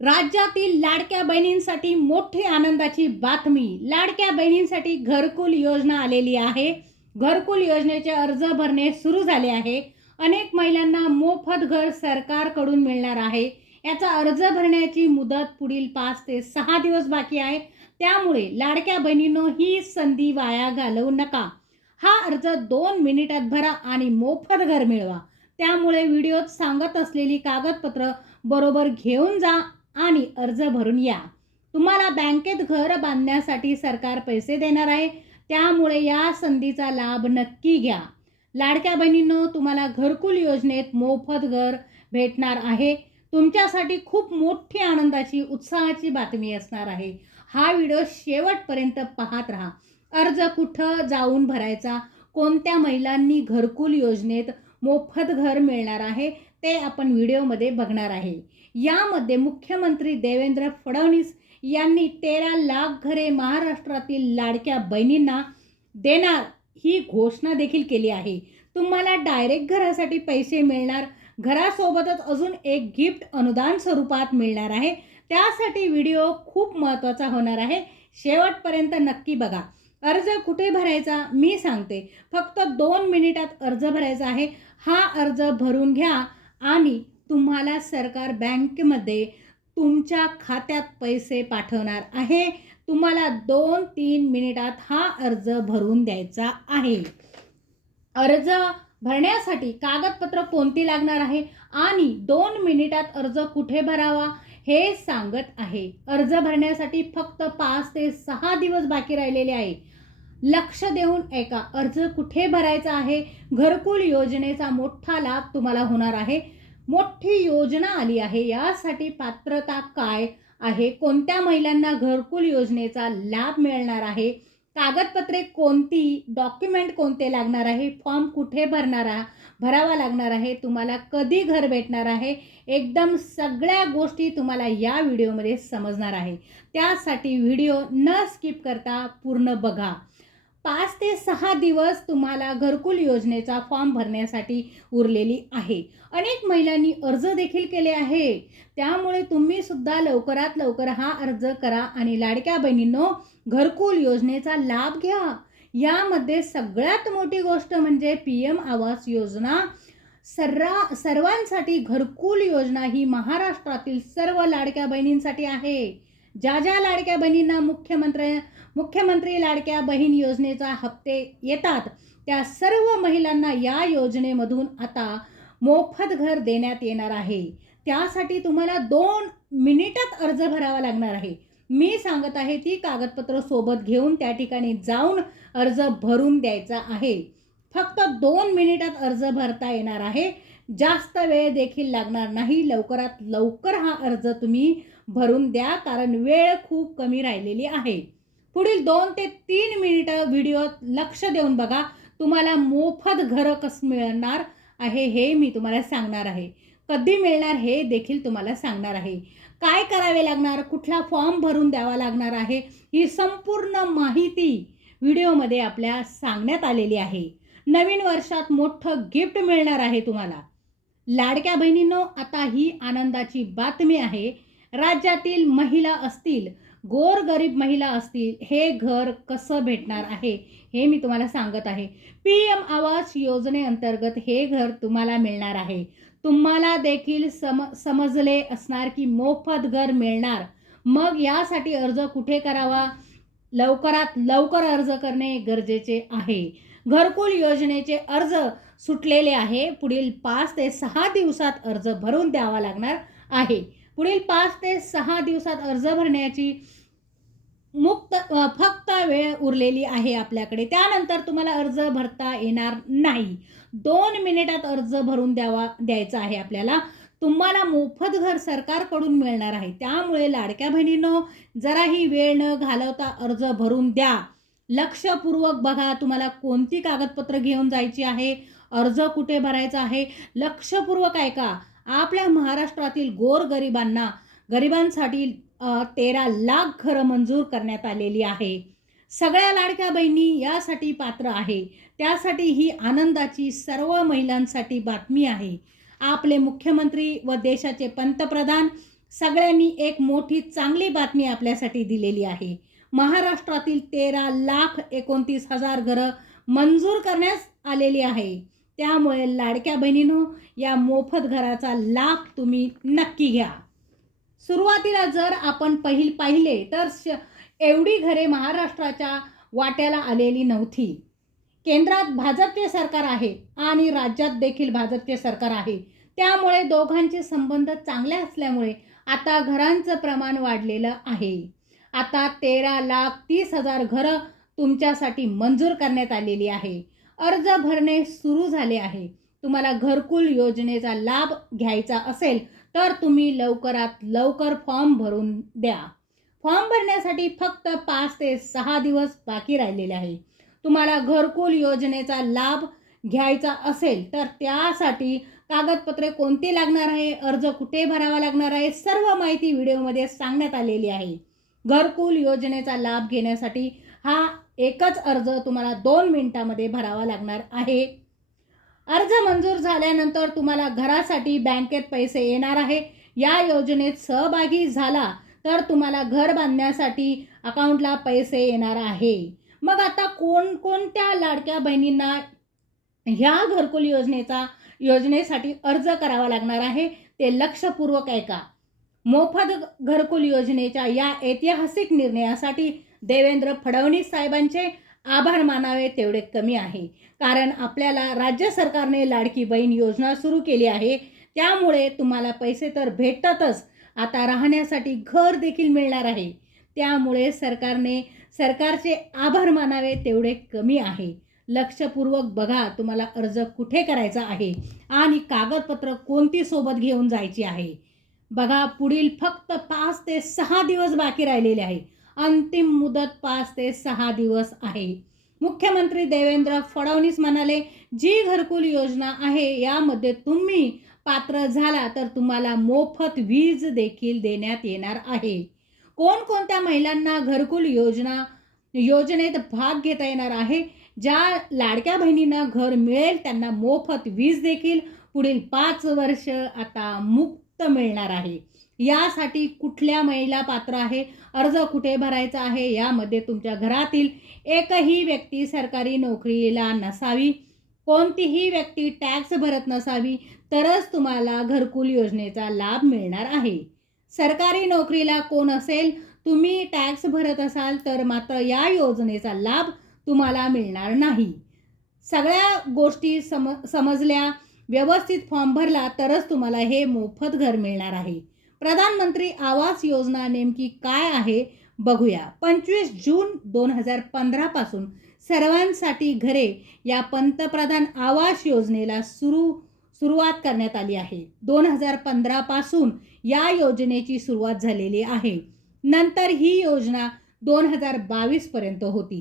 राज्यातील लाडक्या बहिणींसाठी मोठी आनंदाची बातमी. लाडक्या बहिणींसाठी घरकुल योजना आलेली आहे. घरकुल योजनेचे अर्ज भरणे सुरू झाले आहे. अनेक महिलांना मोफत घर सरकारकडून मिळणार आहे. याचा अर्ज भरण्याची मुदत पुढील 5 ते 6 दिवस बाकी आहे. त्यामुळे लाडक्या बहिणींनो, ही संधी वाया घालवू नका. हा अर्ज 2 मिनिटात भरा आणि मोफत घर मिळवा. त्यामुळे व्हिडिओत सांगत असलेली कागदपत्र बरोबर घेऊन जा आणि अर्ज भरून या. तुम्हाला बँकेत घर बांधण्यासाठी सरकार पैसे देणार आहे. त्यामुळे या संधीचा लाभ नक्की घ्या. लाडक्या बहिणींनो, तुम्हाला घरकुल योजनेत मोफत घर भेटणार आहे. तुमच्यासाठी खूप मोठी आनंदाची, उत्साहाची बातमी असणार आहे. हा व्हिडिओ शेवटपर्यंत पाहत राहा. अर्ज कुठं जाऊन भरायचा, कोणत्या महिलांनी घरकुल योजनेत मोफत घर मिळणार आहे ते आपण व्हिडिओमध्ये बघणार आहे. यामध्ये मुख्यमंत्री देवेंद्र फडणवीस यांनी 13 लाख घरे महाराष्ट्रातील लाडक्या बहिणींना देणार ही घोषणा देखील केली आहे. तुम्हाला डायरेक्ट घरासाठी पैसे मिळणार. घरासोबतच अजून एक गिफ्ट अनुदान स्वरूपात मिळणार आहे. त्यासाठी व्हिडिओ खूप महत्त्वाचा होणार आहे. शेवटपर्यंत नक्की बघा. अर्ज कुठे भरायचा मी सांगते. फक्त 2 मिनिटात अर्ज भरायचा आहे. हा अर्ज भरून घ्या आणि तुम्हाला सरकार बँकेमध्ये तुमच्या खात्यात पैसे पाठवणार आहे. तुम्हाला 2-3 मिनिटात हा अर्ज भरून द्यायचा आहे. अर्ज भरण्यासाठी कागदपत्र कोणती लागणार आहे आणि 2 मिनिटात अर्ज कुठे भरावा हे सांगत आहे. अर्ज भरण्यासाठी फक्त 5 ते 6 दिवस बाकी राहिलेले आहे. लक्ष देऊन ऐका. अर्ज कुठे भरायचा आहे? घरकुल योजनेचा मोठा लाभ तुम्हाला होणार आहे. मोठी योजना आली आहे. यासाठी पात्रता काय आहे? कोणत्या महिलांना घरकुल योजनेचा लाभ मिळणार आहे? कागदपत्रे कोणती, डॉक्युमेंट कोणते लागणार आहे? फॉर्म कुठे भरावा लागणार आहे? तुम्हाला कधी घर भेटणार आहे? एकदम सगळ्या गोष्टी तुम्हाला या व्हिडिओमध्ये समजणार आहे. त्यासाठी व्हिडिओ न स्किप करता पूर्ण बघा. 5 ते 6 दिवस तुम्हाला घरकुल योजनेचा फॉर्म भरण्यासाठी उरलेली आहे. अनेक महिलांनी अर्ज देखील केले आहे. त्यामुळे तुम्ही सुद्धा लवकरात लवकर हा अर्ज करा आणि लाडक्या बहिणींनो, घरकुल योजनेचा लाभ घ्या. यामध्ये सगळ्यात मोठी गोष्ट म्हणजे PM आवास योजना. सर्वांसाठी घरकुल योजना ही महाराष्ट्रातील सर्व लाडक्या बहिणींसाठी आहे. ज्या लाडक्या बहिणींना मुख्यमंत्री लाडक्या बहीण योजनेचा हप्ते येतात, त्या सर्व महिलांना या योजनेमधून आता मोफत घर देण्यात येणार आहे. त्यासाठी तुम्हाला 2 मिनिटात अर्ज भरावा लागणार आहे. मी सांगत आहे ती कागदपत्र सोबत घेऊन त्या ठिकाणी जाऊन अर्ज भरून द्यायचा आहे. फक्त 2 मिनिटात अर्ज भरता येणार आहे. जास्त वेळ देखील लागणार नाही. लवकरात लवकर हा अर्ज तुम्ही भरून द्या, कारण वेळ खूप कमी राहिलेली आहे. पुढील 2 ते 3 मिनिटं व्हिडिओत लक्ष देऊन बघा. तुम्हाला मोफत घर कसं मिळणार आहे हे मी तुम्हाला सांगणार आहे. कधी मिळणार हे देखील तुम्हाला सांगणार आहे. काय करावे लागणार, कुठला फॉर्म भरून द्यावा लागणार आहे, ही संपूर्ण माहिती व्हिडिओमध्ये आपल्या सांगण्यात आलेली आहे. नवीन वर्षात मोठं गिफ्ट मिळणार आहे तुम्हाला. लाडक्या बहिणींनो, आता ही आनंदाची बातमी आहे. राज्यातील महिला असतील, गोरगरीब महिला असतील, हे घर कसं भेटणार आहे हे मी तुम्हाला सांगत आहे. PM आवास योजनेअंतर्गत हे घर तुम्हाला मिळणार आहे. तुम्हाला देखील समजले असणार की मोफत घर मिळणार. मग यासाठी अर्ज कुठे करावा? लवकरात लवकर अर्ज करणे गरजेचे आहे. घरकुल योजनेचे अर्ज सुटलेले आहे. पुढील 5 ते 6 दिवसात अर्ज भरून द्यावा लागणार आहे. पुढील 5 ते 6 दिवसात अर्ज भरण्याची फक्त वेळ उरलेली आहे आपल्याकडे. त्यानंतर तुम्हाला अर्ज भरता येणार नाही. 2 मिनिटात अर्ज भरून द्यायचा आहे आपल्याला. तुम्हाला मोफत घर सरकारकडून मिळणार आहे. त्यामुळे लाडक्या बहिणींनो, जराही वेळ न घालवता अर्ज भरून द्या. लक्षपूर्वक बघा. तुम्हाला कोणती कागदपत्र घेऊन जायची आहे, अर्ज कुठे भरायचा आहे, लक्षपूर्वक ऐका. आपल्या महाराष्ट्रातील गरिबांसाठी 13 लाख घरं मंजूर करण्यात आलेली आहे. सगळ्या लाडक्या बहिणी यासाठी पात्र आहे. त्यासाठी ही आनंदाची सर्व महिलांसाठी बातमी आहे. आपले मुख्यमंत्री व देशाचे पंतप्रधान सगळ्यांनी एक मोठी चांगली बातमी आपल्यासाठी दिलेली आहे. महाराष्ट्रातील 13,29,000 घरं मंजूर करण्यास आलेली आहे. त्यामुळे लाडक्या बहिणींनो, या मोफत घराचा लाभ तुम्ही नक्की घ्या. सुरुवातीला जर आपण पाहिले तर एवढी घरे महाराष्ट्राच्या वाट्याला आलेली नव्हती. केंद्रात भाजपचे सरकार आहे आणि राज्यात देखील भाजपचे सरकार आहे. त्यामुळे दोघांचे संबंध चांगले असल्यामुळे आता घरांचं प्रमाण वाढलेलं आहे. आता 13,30,000 घरं तुमच्यासाठी मंजूर करण्यात आलेली आहे. अर्ज भरणे सुरू झाले आहे. तुम्हाला घरकुल योजनेचा लाभ घ्यायचा असेल तर तुम्ही लवकरात लवकर फॉर्म भरून द्या. फॉर्म भरण्यासाठी फक्त 5 ते 6 दिवस बाकी राहिलेले आहे. तुम्हाला घरकुल योजनेचा लाभ घ्यायचा असेल तर त्यासाठी कागदपत्रे कोणती लागणार आहे, अर्ज कुठे भरावा लागणार आहे, सर्व माहिती व्हिडिओमध्ये सांगण्यात आलेली आहे. घरकुल योजनेचा लाभ घेण्यासाठी हा एकच अर्ज तुम्हाला 2 मिनिटांमध्ये भरावा लागणार आहे. अर्ज मंजूर झाल्यानंतर तुम्हाला घरासाठी बँकेत पैसे येणार आहे. या योजनेत सहभागी झाला तर तुम्हाला घर बांधण्यासाठी अकाउंटला पैसे येणार आहे. मग आता कोणकोणत्या लाडक्या बहिणींना ह्या घरकुल योजनेसाठी अर्ज करावा लागणार आहे ते लक्षपूर्वक ऐका. मोफत घरकुल योजनेच्या या ऐतिहासिक निर्णयासाठी देवेंद्र फडणवीस साहेबांचे आभार मानावे तेवढे कमी आहे. कारण आपल्याला राज्य सरकारने लाडकी बहीण योजना सुरू केली आहे. त्यामुळे तुम्हाला पैसे तर भेटतातच, आता राहण्यासाठी घर देखील मिळणार आहे. त्यामुळे सरकारचे आभार मानावे तेवढे कमी आहे. लक्षपूर्वक बघा तुम्हाला अर्ज कुठे करायचा आहे आणि कागदपत्र कोणती सोबत घेऊन जायची आहे. बघा, पुढील फक्त 5 ते 6 दिवस बाकी राहिलेले आहे. अंतिम मुदत 5 ते 6 दिवस आहे. मुख्यमंत्री देवेंद्र फडणवीस म्हणाले, जी घरकुल योजना आहे यामध्ये तुम्ही पात्र झाला तर तुम्हाला मोफत वीज देखील देण्यात येणार आहे. कोणकोणत्या महिलांना घरकुल योजनेत भाग घेता येणार आहे? ज्या लाडक्या बहिणींना घर मिळेल त्यांना मोफत वीज देखील पुढील 5 वर्ष आता मुक्त मिळणार आहे. यासाठी कुठल्या महिला पात्र आहे, अर्ज कुठे भरायचा आहे, यामध्ये तुमच्या घरातील एकही व्यक्ती सरकारी नोकरीला नसावी, कोणतीही व्यक्ती टॅक्स भरत नसावी, तरच तुम्हाला घरकुल योजनेचा लाभ मिळणार आहे. सरकारी नोकरीला कोण असेल, तुम्ही टॅक्स भरत असाल तर मात्र या योजनेचा लाभ तुम्हाला मिळणार नाही. सगळ्या गोष्टी समजल्या, व्यवस्थित फॉर्म भरला तरच तुम्हाला हे मोफत घर मिळणार आहे. प्रधानमंत्री आवास योजना नेमकी काय आहे बघूया. 25 जून 2015 पासून सर्वांसाठी घरे या पंतप्रधान आवास योजनेला सुरुवात करण्यात आली आहे. 2015 पासून या योजनेची सुरुवात झालेली आहे. नंतर ही योजना 2022 पर्यंत होती.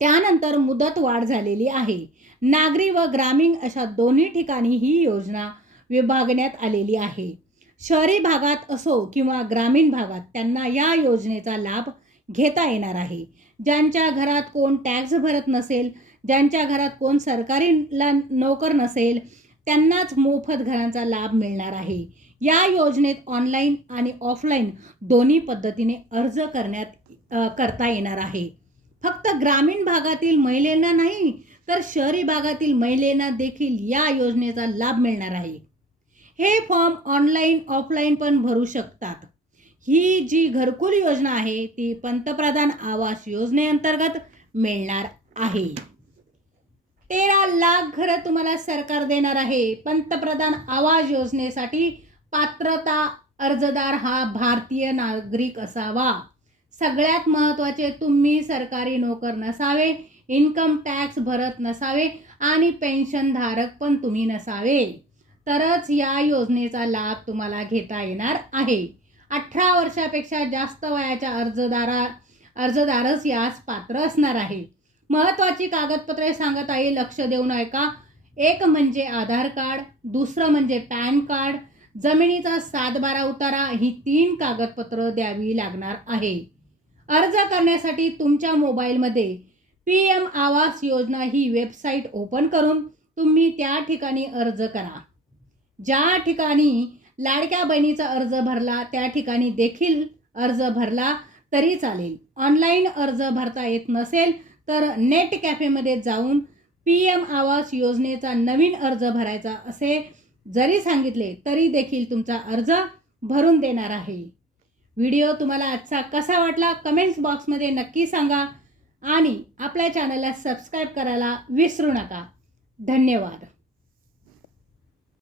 त्यानंतर मुदत वाढ झालेली आहे. नागरी व ग्रामीण अशा दोन्ही ठिकाणी ही योजना विभागण्यात आलेली आहे. शहरी भागात असो किंवा ग्रामीण भागात त्यांना या योजनेचा लाभ घेता येणार आहे. ज्यांच्या घरात कोण टॅक्स भरत नसेल, ज्यांच्या घरात कोण सरकारी नोकर नसेल, त्यांनाच मोफत घरांचा लाभ मिळणार आहे. या योजनेत ऑनलाईन आणि ऑफलाईन दोन्ही पद्धतीने अर्ज करता येणार आहे. फक्त ग्रामीण भागातील महिलांना नाही तर शहरी भागातील महिलांना देखील या योजनेचा लाभ मिळणार आहे. हे फॉर्म ऑनलाईन ऑफलाईन पण भरू शकतात. ही जी घरकुल योजना आहे ती पंतप्रधान आवास योजनेअंतर्गत मिळणार आहे. 13 लाख घरं तुम्हाला सरकार देणार आहे. पंतप्रधान आवास योजनेसाठी पात्रता अर्जदार हा भारतीय नागरिक असावा. सगळ्यात महत्त्वाचे, तुम्ही सरकारी नोकर नसावे, इन्कम टॅक्स भरत नसावे आणि पेन्शनधारक पण तुम्ही नसावे, तरच या योजनेचा लाभ तुम्हाला घेता येणार आहे. 18 वर्षापेक्षा जास्त वयाच्या अर्जदारच यास पात्र असणार आहे. महत्त्वाची कागदपत्रे सांगत आहे, लक्ष देऊन ऐका. एक म्हणजे आधार कार्ड, दुसरं म्हणजे पॅन कार्ड, जमिनीचा 7/12 उतारा, ही 3 कागदपत्र द्यावी लागणार आहे. अर्ज करण्यासाठी तुमच्या मोबाईलमध्ये PM आवास योजना ही वेबसाईट ओपन करून तुम्ही त्या ठिकाणी अर्ज करा. ज्या ठिकाणी लाडक्या बहिणीचा अर्ज भरला त्या ठिकाणी देखील अर्ज भरला तरी चालेल. ऑनलाईन अर्ज भरता येत नसेल तर नेट कॅफेमध्ये जाऊन PM आवास योजनेचा नवीन अर्ज भरायचा असे जरी सांगितले तरी देखील तुमचा अर्ज भरून देणार आहे. व्हिडिओ तुम्हाला आजचा कसा वाटला कमेंट्स बॉक्समध्ये नक्की सांगा आणि आपल्या चॅनलला सबस्क्राईब करायला विसरू नका. धन्यवाद.